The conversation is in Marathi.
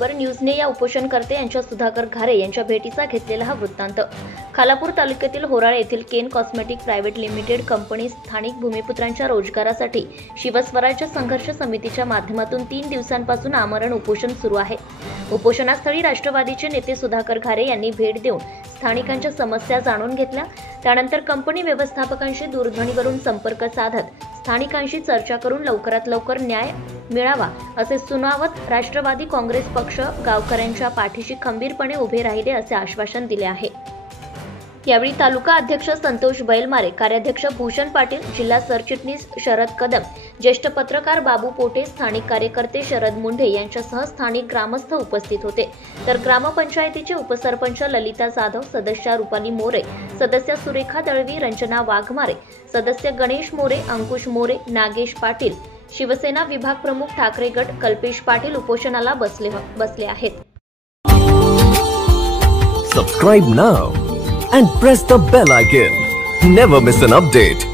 खबर न्यूजने या उपोषणकर्ते यांच्या सुधाकर घारे यांच्या भेटीचा घेतलेला हा वृत्तांत। खालापूर तालुक्यातील होराळे येथील केन कॉस्मेटिक प्रायव्हेट लिमिटेड कंपनी स्थानिक भूमिपुत्रांच्या रोजगारासाठी शिवस्वराज्य संघर्ष समितीच्या माध्यमातून 3 दिवसांपासून आमरण उपोषण सुरू आहे। उपोषणास्थळी राष्ट्रवादीचे नेते सुधाकर घारे यांनी भेट देऊन स्थानिकांच्या समस्या जाणून घेतल्या। त्यानंतर कंपनी व्यवस्थापकांशी दूरध्वनीवरून संपर्क साधत स्थानिकांशी चर्चा करून लवकरात लवकर न्याय मिळावा असे सुनावत राष्ट्रवादी काँग्रेस पक्ष गावकऱ्यांच्या पाठीशी खंबीरपणे उभे राहिले असे आश्वासन दिले आहे। यावेळी तालुका अध्यक्ष संतोष बैलमारे, कार्याध्यक्ष भूषण पाटील, जिल्हा सरचिटणीस शरद कदम, ज्येष्ठ पत्रकार बाबू पोटे, स्थानिक कार्यकर्ते शरद मुंढे यांच्यासह स्थानिक ग्रामस्थ उपस्थित होते। तर ग्रामपंचायतीचे उपसरपंच ललिता जाधव, सदस्य रुपाली मोरे, सदस्य सुरेखा दळवी, रंजना वाघमारे, सदस्य गणेश मोरे, अंकुश मोरे, नागेश पाटील, शिवसेना विभाग प्रमुख ठाकरे गट कल्पेश पाटील उपोषणाला बसले आहेत। Subscribe now and press the bell icon. Never miss an update.